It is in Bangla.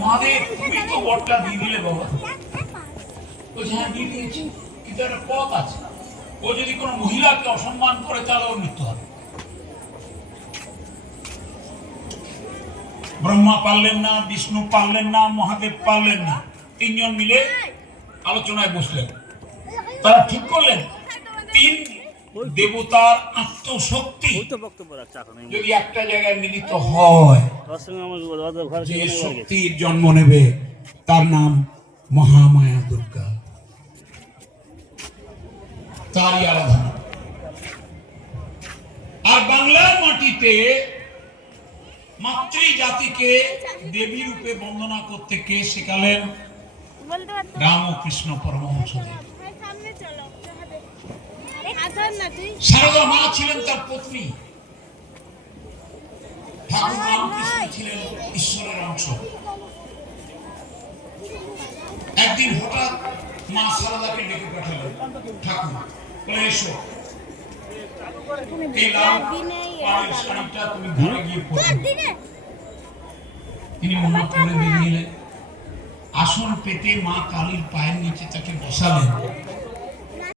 মহাদেব তুমি তো বটটা দিয়ে দিলে বাবা। বলছে হ্যাঁ দিয়ে দিয়েছি, কিন্তু একটা পথ আছে, ও যদি কোনো মহিলাকে অসম্মান করে তাহলে ওর মৃত্যু হবে। ব্রহ্মা পারলেন না, বিষ্ণু পারলেন না, মহাদেব পারলেন না, তিনজন মিলে আলোচনায় বসলেন। তারা ঠিক করলেন তিন দেবতার আত্মশক্তি যদি একটা জায়গায় মিলিত হয়, যে শক্তির জন্ম নেবে তার নাম মহামায়া দুর্গা, তারই আরাধনা। আর বাংলার মাটিতে মাতৃ জাতিকে দেবী রূপে বন্দনা করতে কে শেখালেন? রামকৃষ্ণ পরমহংসদেব। সারদা মা ছিলেন তার পত্নী, ঠাকুর রামকৃষ্ণ ছিলেন ঈশ্বরের অংশ। একদিন হঠাৎ মা সারদাকে ডেকে পাঠালেন ঠাকুর, বলে এসো, এই লাল পাড়ের শাড়িটা তুমি ঘরে গিয়ে পরো। তিনি মনে করে বেরিয়ে এলেন, আসন পেতে মা কালীর পায়ের নিচে তাকে বসালেন।